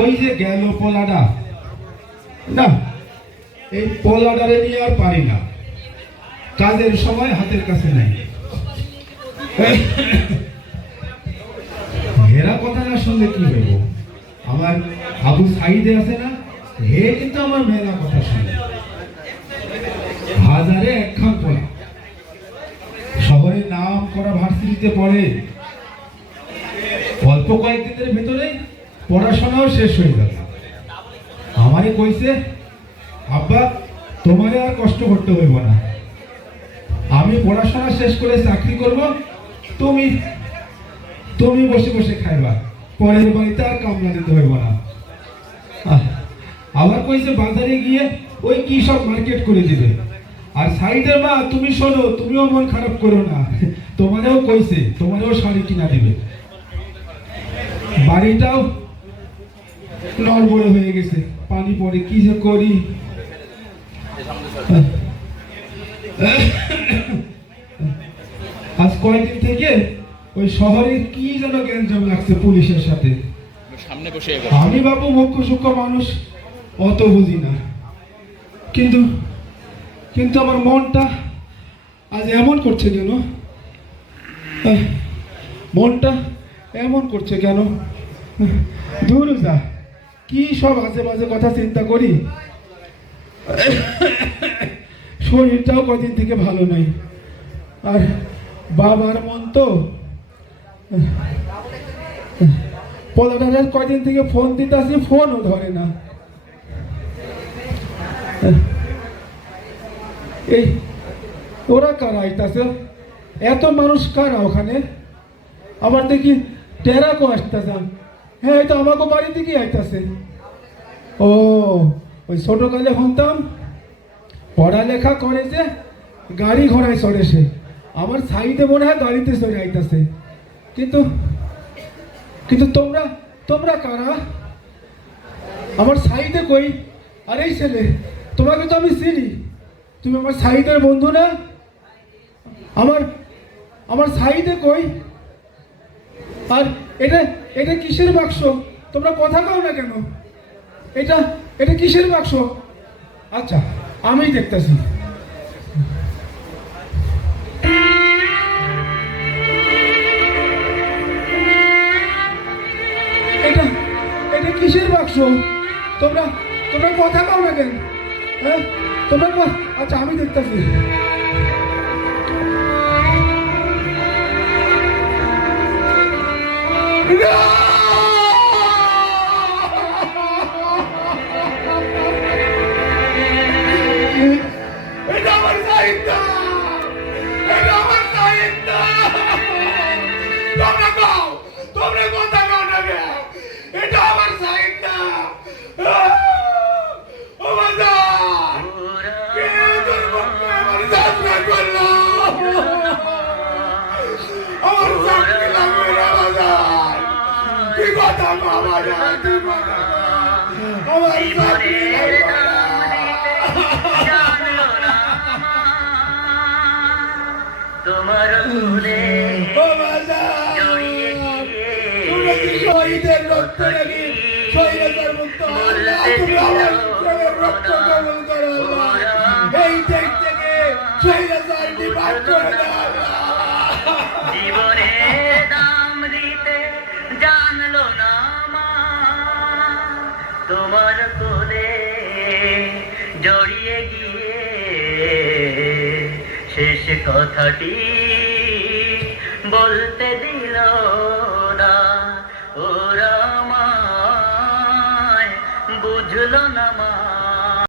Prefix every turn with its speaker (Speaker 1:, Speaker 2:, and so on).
Speaker 1: কই যে গেল পোলাডা। না, এই পোলাডারে নিয়ে আর পারি না। কাজের সময় হাতের কাছে নাই। হেরা কথা না শুনলে কি হইব? আমার আবু সাইদে আছে না, হে কিন্তু আমার মেলা কথা শুনে। হাজারে একখান পড়া শহরে নাম করা ভার্সিটিতে পড়ে। অল্প কয়েকদিনের ভেতরে পড়াশোনাও শেষ হয়ে গেল। আমারে কইছে, আব্বা, তোমারে আর কষ্ট করতে হইব না। আমি পড়াশোনা শেষ করে চাকরি করব, তুমি তুমি বসে বসে খাইবা। পরের বাড়িতে আর কামলা দিতে হইব না। আবার কইছে, বাজারে গিয়ে ওই কি সব মার্কেট করে দিবে। আর সাইডের মা, তুমি শোনো, তুমিও মন খারাপ করো না। তোমারেও কইছে, তোমারেও শাড়ি কিনা দিবে। বাড়িটাও নড়বড়ে হয়ে গেছে। পানি পড়ে কি যে করি? আজ কয়েকদিন থেকে ওই শহরে কি যেন গ্যাঞ্জাম লাগছে পুলিশের সাথে?
Speaker 2: সামনে বসে
Speaker 1: আমি বাবু মুখ্য সূক্ষ্ম মানুষ অত বুঝি না। কিন্তু কিন্তু আমার মনটা আজ এমন করছে কেন? মনটা এমন করছে কেন? দূর যা। কি সব বাজে কথা চিন্তা করি? শরীরটাও কদিন থেকে ভালো নাই। আর বাবার মন তো পোলাটারের কয়দিন থেকে ফোন দিতে আসি ফোনও ধরে না। এই, ওরা কারা আইতাছে? এত মানুষ কারা ওখানে? আবার দেখি টেরাকো আসতেছে। হ্যাঁ এটা আমাকে বাড়ি থেকে আইতাছে। ও, ওই ছোটকালে শুনতাম, পড়ালেখা করে যে গাড়ি ঘোড়ায় চড়ে সে। আমার সাইডে মনে হয় গাড়িতে চড়ে আইতাছে। কিন্তু কিন্তু তোমরা তোমরা কারা? আমার সাইডে কই? আরে ছেলে, তোমাকে তো আমি চিনি। তুমি আমার সাইডের বন্ধু না? আমার আমার সাইডে কই? আর এটা এটা কিসের বাক্স? তোমরা কথা কও না কেন? এটা এটা কিসের বাক্স? আচ্ছা আমি দেখতেছি। এটা এটা কিসের বাক্স? তোমরা তোমরা কথা কও না কেন? হ্যাঁ? তোমরা আচ্ছা আমি দেখতেছি। এটা তোমার কি শহীদের রক্ত নাকি শহীদের মুক্ত তুমি আমার রক্ত কবল করো এই দেশ থেকে শহীদের ডিমান্ড করে
Speaker 3: তোমার কোলে জড়িয়ে গিয়ে শেষ কথাটি বলতে দিল না। ওরা মায় বুঝলো না মা।